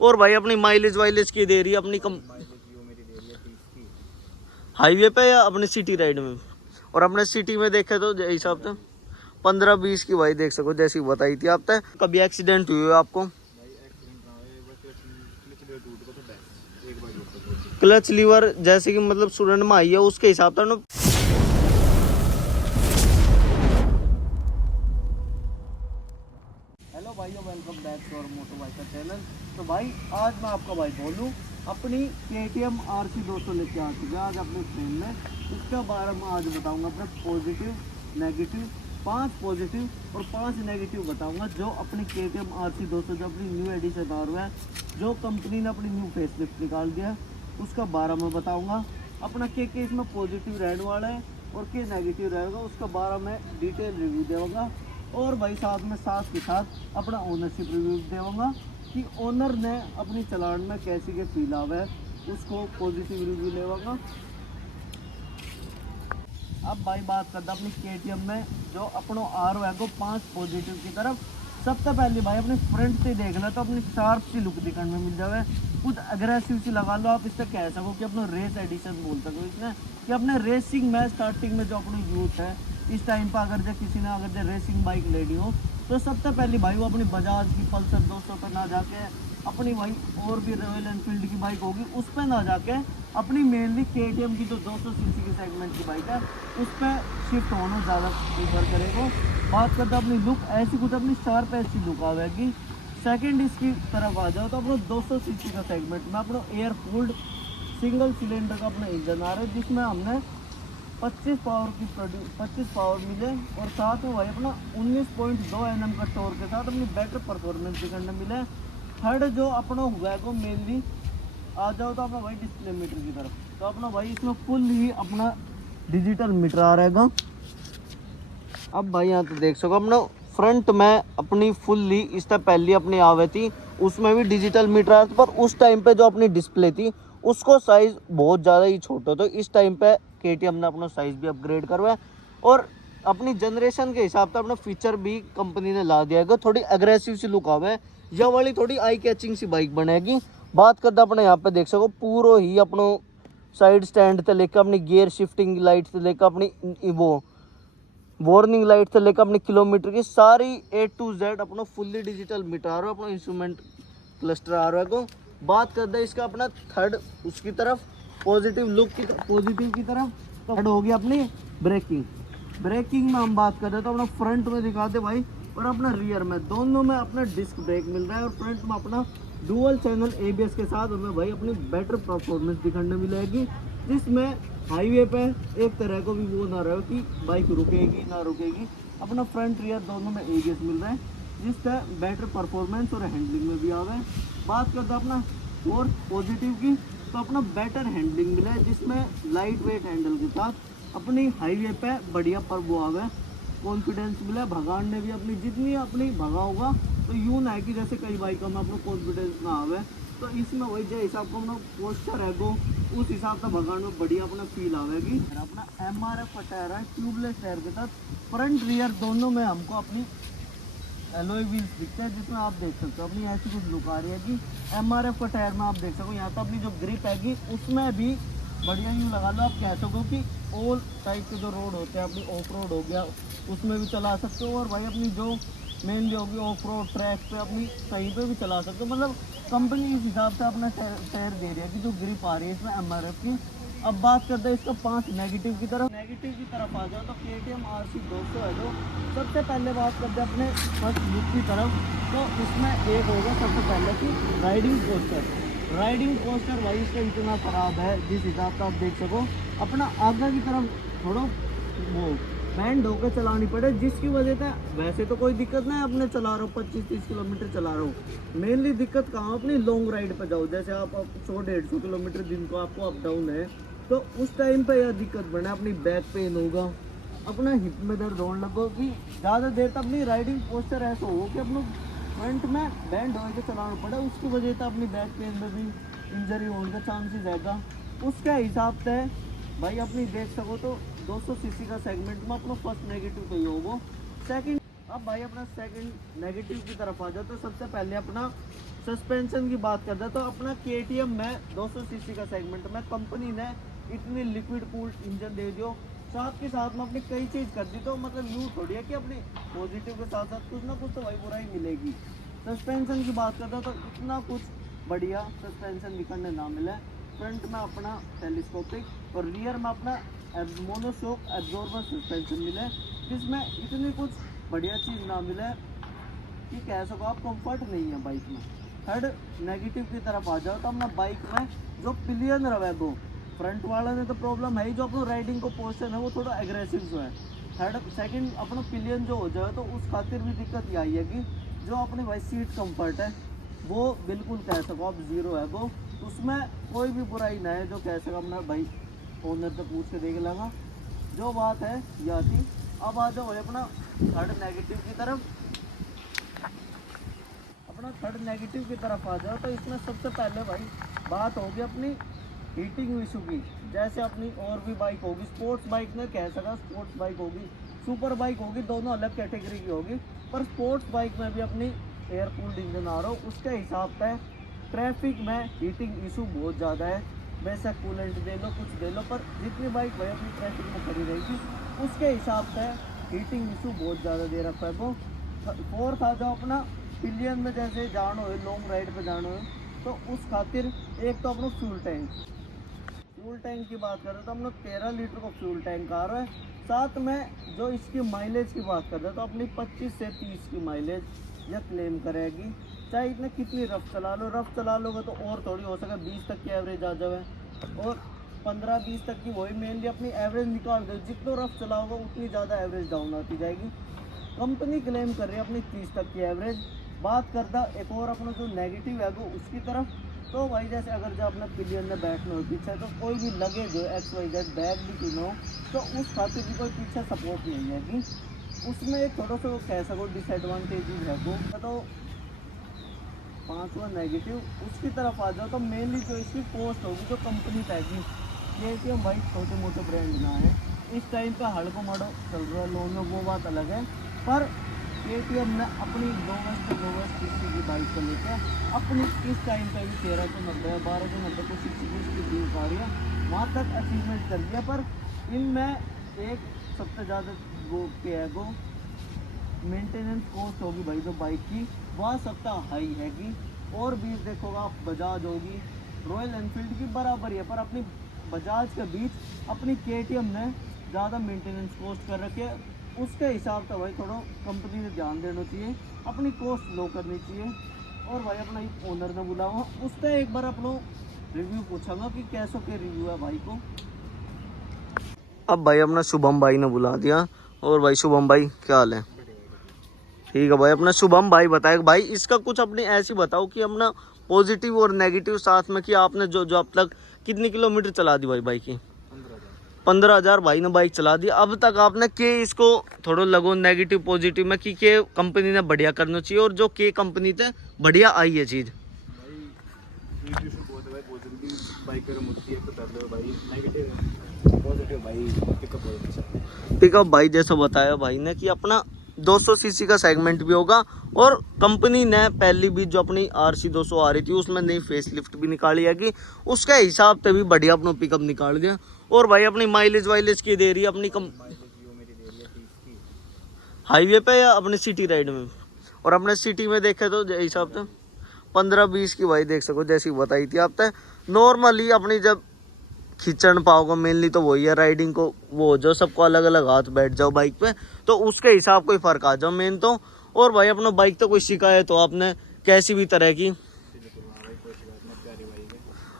और भाई अपनी माइलेज वाइलेज की दे रही है अपनी हाईवे पे या अपने सिटी राइड में? और अपने सिटी में देखे तो हिसाब से 15-20 की भाई देख सको जैसी बताई थी आप तक। कभी एक्सीडेंट हुए आपको? क्लच लीवर जैसे कि मतलब स्टूडेंट में आई है उसके हिसाब से ना। हेलो भाइयों, welcome back to our moto biker channel. तो भाई आज मैं आपका भाई बोलूं अपनी KTM RC 200 लेके आ चुके हैं आज अपने फ्रेम में। इसके बारे में आज बताऊंगा अपने पॉजिटिव नेगेटिव, 5 पॉजिटिव और 5 नेगेटिव बताऊंगा जो अपनी KTM RC 200 जो अपनी न्यू एडिशन आ रहा है, जो कंपनी ने अपनी न्यू फेसलिफ्ट निकाल दिया उसका बारे में बताऊंगा। अपना के इसमें पॉजिटिव रहने वाला है और के नेगेटिव रहेगा उसका बारे में डिटेल रिव्यू देगा। और भाई साथ में साथ के साथ अपना ओनरशिप रिव्यू देगा कि ओनर ने अपनी चलान में कैसी के फील आवे है उसको पॉजिटिव रिव्यू लेगा। अब भाई बात करता अपनी KTM में जो अपनो आ रहा है वो 5 पॉजिटिव की तरफ। सबसे पहले भाई अपने फ्रंट से देख लो तो अपनी शार्प सी लुक दिखने में मिल जाए, कुछ अग्रेसिव सी लगा लो। आप इससे कह सको कि अपना रेस एडिशन बोल सको इसमें कि अपने रेसिंग में स्टार्टिंग में जो अपनी यूथ है इस टाइम पर अगर जो किसी ने अगर जो रेसिंग बाइक लेनी हो तो सबसे पहले भाई वो अपनी बजाज की पल्सर 200 पर ना जाके अपनी भाई और भी रॉयल एनफील्ड की बाइक होगी उस पर ना जाके अपनी मेनली KTM की जो 200 सीसी की सेगमेंट की बाइक है उस पर शिफ्ट होना ज़्यादा प्रीफर करेगा। बात करते अपनी लुक ऐसी कुछ अपनी शार्प ऐसी लुक आएगी। सेकंड इसकी तरफ आ जाओ तो अपना 200 सीसी का सेगमेंट में अपना एयर कूल्ड सिंगल सिलेंडर का अपना इंजन आ रहा है जिसमें हमने 25 पावर मिले और साथ में भाई अपना 19.2 Nm का टॉर्क के साथ अपनी बेटर परफॉर्मेंस दिखने मिले। थर्ड जो अपना हुआ है वो मेनली आ जाओ तो अपना भाई डिस्प्ले मीटर की तरफ, तो अपना भाई इसमें फुल ही अपना डिजिटल मीटर आ रहेगा। अब भाई यहाँ तो देख सको अपना फ्रंट में अपनी फुल्ली इससे पहले अपनी आवे थी उसमें भी डिजिटल मीटर आ था, पर उस टाइम पे जो अपनी डिस्प्ले थी उसको साइज बहुत ज़्यादा ही छोटा, तो इस टाइम पे KTM ने अपना साइज भी अपग्रेड करवाया और अपनी जनरेशन के हिसाब से अपना फीचर भी कंपनी ने ला दिया है। थोड़ी अग्रेसिव सी लुक आवे, यह वाली थोड़ी आई कैचिंग सी बाइक बनेगी। बात करते अपने यहाँ पे देख सको पूरा ही अपनो साइड स्टैंड से लेकर अपनी गियर शिफ्टिंग लाइट से लेकर अपनी वो वार्निंग लाइट से लेकर अपनी किलोमीटर की सारी A to Z अपना फुल्ली डिजिटल मीटर आ रहा है, अपना इंस्ट्रूमेंट क्लस्टर आ रहा है को। बात करते हैं इसका अपना थर्ड उसकी तरफ पॉजिटिव लुक की पॉजिटिव की तरफ, तो थर्ड हो गया अपनी ब्रेकिंग में हम बात कर रहे हैं तो अपना फ्रंट में दिखाते भाई और अपना रियर में दोनों में अपना डिस्क ब्रेक मिल रहा है और फ्रंट में अपना डुअल चैनल ABS के साथ हमें भाई अपनी बेटर परफॉर्मेंस दिखाने मिलेगी, जिसमें हाईवे पे एक तरह को भी वो ना रहे कि बाइक रुकेगी ना रुकेगी। अपना फ्रंट रियर दोनों में ABS मिल रहा है जिसका बेटर परफॉर्मेंस और हैंडलिंग में भी आ रहा है। बात करते अपना और पॉजिटिव की तो अपना बेटर हैंडलिंग मिला है जिसमें लाइट वेट हैंडल के साथ अपनी हाईवे पे बढ़िया पर वो आ गए कॉन्फिडेंस मिला। भगान ने भी अपनी जितनी अपनी भगा होगा तो यूँ ना है कि जैसे कई बाइकों में अपना कॉन्फिडेंस ना आवे, तो इसमें वही जो हिसाब का अपना पोस्चर है वो उस हिसाब से भगान में बढ़िया अपना फील आवेगी। अपना MRF का टायर है ट्यूबलेस टायर के साथ, फ्रंट रियर दोनों में हमको अपनी एलॉय व्हील्स दिखते हैं जिसमें आप देख सकते हो अपनी ऐसी कुछ लुक आ रही है कि MRF का टायर में आप देख सको यहाँ तो अपनी जो ग्रिप हैगी उसमें भी बढ़िया यूँ लगा लो। आप कह सको कि ऑल टाइप के जो रोड होते हैं अपनी ऑफ रोड हो गया उसमें भी चला सकते हो और भाई अपनी जो मेनली होगी ऑफ रोड ट्रैक पे अपनी कहीं पे भी चला सकते हो। मतलब कंपनी इस हिसाब से अपना टायर दे रही है कि जो ग्रिप आ रही है इसमें MRF की। अब बात करते हैं इसका 5 नेगेटिव की तरफ आ जाओ तो KTM RC 200 है जो सबसे पहले बात करते हैं अपने फर्स्ट लुक की तरफ, तो इसमें एक होगा सबसे पहले कि राइडिंग पोस्टर भाई इसका इतना ख़राब है जिस हिसाब से आप देख सको अपना आगे की तरफ थोड़ा वो बैंड होकर चलानी पड़े, जिसकी वजह से वैसे तो कोई दिक्कत नहीं है अपने चला रहा हूँ 25-30 किलोमीटर चला रहा हूँ। मेनली दिक्कत कहाँ अपनी लॉन्ग राइड पर जाओ, जैसे आप 100-150 किलोमीटर दिन को आपको अप डाउन है तो उस टाइम पे यह दिक्कत बने अपनी बैक पेन होगा, अपना हिप में दर्द होने लगो कि ज़्यादा देर तक अपनी राइडिंग पोस्चर ऐसा हो कि अपने फ्रंट में बैंड होकर चलाना पड़े, उसकी वजह से अपनी बैक पेन में भी इंजरी होने का चांसेस रहेगा। उसके हिसाब से भाई अपनी देख सको तो 200 सीसी का सेगमेंट में अपना फर्स्ट नेगेटिव तो ये होगा। सेकंड अब भाई अपना सेकंड नेगेटिव की तरफ आ जाओ तो सबसे पहले अपना सस्पेंशन की बात करते हैं। तो अपना KTM में 200 सीसी का सेगमेंट में कंपनी ने इतनी लिक्विड कूल्ड इंजन दे दियो, साथ के साथ में अपनी कई चीज़ कर दी। तो मतलब यूँ थोड़ी है कि अपनी पॉजिटिव के साथ साथ कुछ ना कुछ तो भाई बुराई मिलेगी। सस्पेंशन की बात करते हैं तो इतना कुछ बढ़िया सस्पेंशन दिखने ना मिले। फ्रंट में अपना टेलीस्कोपिक और रियर में अपना मोनोशॉक एब्जॉर्बर सस्पेंशन मिले, जिसमें इतनी कुछ बढ़िया चीज़ ना मिले कि कह सको आप कंफर्ट नहीं है बाइक में। थर्ड नेगेटिव की तरफ आ जाओ तो अपना बाइक में जो पिलियन रहा है वो फ्रंट वाला ने तो प्रॉब्लम है ही, जो अपना राइडिंग को पोर्शन है वो थोड़ा एग्रेसिव जो है। सेकंड अपना पिलियन जो हो जाए तो उस खातिर भी दिक्कत ये आई है कि जो अपने भाई सीट कंफर्ट है वो बिल्कुल कह सको आप जीरो है वो, उसमें कोई भी बुराई ना है। जो कह सको अपना भाई ओनर से पूछ के देख लेगा, जो बात है यह थी। अब आ जाओ भाई अपना थर्ड नेगेटिव की तरफ। अपना थर्ड नेगेटिव की तरफ आ जाओ तो इसमें सबसे पहले भाई बात होगी अपनी हीटिंग इशू की। जैसे अपनी और भी बाइक होगी, स्पोर्ट्स बाइक में कह सका स्पोर्ट्स बाइक होगी, सुपर बाइक होगी, दोनों अलग कैटेगरी की होगी। पर स्पोर्ट्स बाइक में भी अपनी एयर कूल्ड इंजन आ रहा हो, उसके हिसाब से ट्रैफिक में हीटिंग इशू बहुत ज़्यादा है। बेशक कूलेंट दे लो कुछ दे लो, पर जितनी बाइक भाई अपनी ट्रैफिक में खड़ी रहेगी उसके हिसाब से हीटिंग इशू बहुत ज़्यादा दे रखा है वो। फोर्थ आ जाओ अपना पिलियन में जैसे जाना हो, लॉन्ग राइड पे जाना हो तो उस खातिर एक तो अपना फ्यूल टैंक की बात करें तो अपना 13 लीटर का फ्यूल टैंक आ रहा है। साथ में जो इसकी माइलेज की बात कर रहे हैं तो अपनी 25 से 30 की माइलेज यह क्लेम करेगी। चाहे इतने कितनी रफ चला लोगे तो और थोड़ी हो सके 20 तक की एवरेज आ जाए, और 15-20 तक की वही मेनली अपनी एवरेज निकाल दो। जितना रफ चलाओगे उतनी ज़्यादा एवरेज डाउन आती जाएगी। कंपनी क्लेम कर रही है अपनी 30 तक की एवरेज। बात करता एक और अपना जो नेगेटिव है वो उसकी तरफ, तो भाई जैसे अगर जो अपना पिलियन में बैठना हो पीछे तो कोई भी लगे जो XYZ बैग भी क्यों हो तो उस खातिर की कोई पीछे सपोर्ट नहीं है कि उसमें एक थोड़ा सा कह सको डिसएडवांटेज है वो। तो पांचवा नेगेटिव उसकी तरफ आ जाओ तो मेनली जो इसकी कॉस्ट होगी जो कंपनी पैकी KTM भाई छोटे मोटे ब्रांड ना है, इस टाइम पे हड़को मड़ो चल रहा है लोन में वो बात अलग है। पर KTM ने अपनी लोवेस्ट सीसी की बाइक को लेकर अपनी इस टाइम पे भी 1390 1290 को सीसी की स्पीड उठा रही है, वहाँ तक अचीवमेंट कर दिया। पर इनमें एक सबसे ज़्यादा वो क्या है वो मेंटेनेंस कॉस्ट होगी भाई जो बाइक की वह सबसे हाई हैगी। और भी देखोगा आप बजाज होगी, रॉयल एनफील्ड की बराबर है, पर अपनी बजाज के बीच अपनी KTM ने ज़्यादा मेंटेनेंस कॉस्ट कर रखी है। उसके हिसाब से भाई थोड़ा कंपनी ने ध्यान देना चाहिए, अपनी कॉस्ट लो करनी चाहिए। और भाई अपना एक ओनर ने बुलावा उससे एक बार अपना रिव्यू पूछांगा कि कैसो के रिव्यू है भाई को। अब भाई अपना शुभम भाई ने बुला दिया। और भाई शुभम भाई क्या हाल है? ठीक है भाई। अपना शुभम भाई बताए भाई इसका कुछ अपनी ऐसी बताओ कि अपना पॉजिटिव और नेगेटिव साथ में कि आपने जो अब तक कितनी किलोमीटर चला दी भाई बाइक की? 15,000 भाई ने बाइक चला दी। अब तक आपने के इसको थोड़ा लगो नेगेटिव पॉजिटिव में कि के कंपनी ने बढ़िया करना चाहिए और जो के कंपनी से बढ़िया आई है चीज़ पिकअप भाई जैसा बताया भाई ने कि अपना 200 सीसी का सेगमेंट भी होगा, और कंपनी ने पहली भी जो अपनी RC 200 आ रही थी उसमें नई फेस लिफ्ट भी निकाली है कि उसके हिसाब से भी बढ़िया अपना पिकअप निकाल दिया। और भाई अपनी माइलेज वाइलेज की दे रही है अपनी हाईवे पे या अपने सिटी राइड में? और अपने सिटी में देखे तो हिसाब से 15-20 की भाई देख सको जैसी बताई थी आप। नॉर्मली अपनी जब खींचन पाओगे मेनली तो वही है राइडिंग को, वो जो सबको अलग अलग हाथ बैठ जाओ बाइक पे तो उसके हिसाब कोई फर्क आ जाओ मेन तो। और भाई अपना बाइक तो कोई शिकायत हो आपने कैसी भी तरह की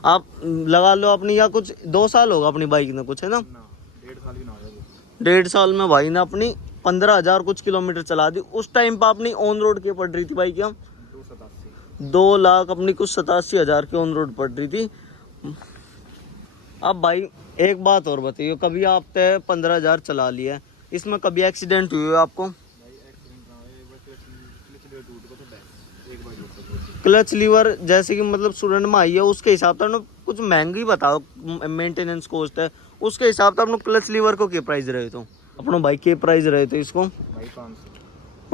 आप लगा लो अपनी, या कुछ 2 साल होगा अपनी बाइक ने कुछ है ना 1.5 साल में भाई ने अपनी 15,000 कुछ किलोमीटर चला दी। उस टाइम पर अपनी ऑन रोड की पड़ रही थी बाइक हम 2 लाख अपनी कुछ 87,000 की ऑन रोड पड़ रही थी। अब भाई एक बात और बताइए, कभी आपने 15,000 चला लिया इसमें कभी एक्सीडेंट हुई है आपको? क्लच लीवर जैसे कि मतलब स्टूडेंट में आई है उसके हिसाब से कुछ महंगी बताओ मेंटेनेंस कॉस्ट है उसके हिसाब से अपने क्लच लीवर को क्या प्राइस रहे तो अपना भाई के प्राइस रहे थे इसको?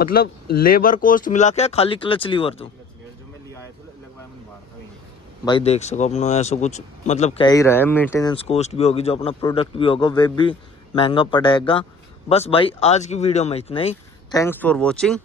मतलब लेबर कॉस्ट मिला के खाली क्लच लीवर तो जो मैं ले आया था लगवाया मैंने बाहर था वहीं। भाई देख सको अपना ऐसा कुछ मतलब कह ही रहा है, मेंटेनेंस कॉस्ट भी होगी, जो अपना प्रोडक्ट भी होगा वे भी महंगा पड़ेगा। बस भाई आज की वीडियो में इतना ही। Thanks for watching.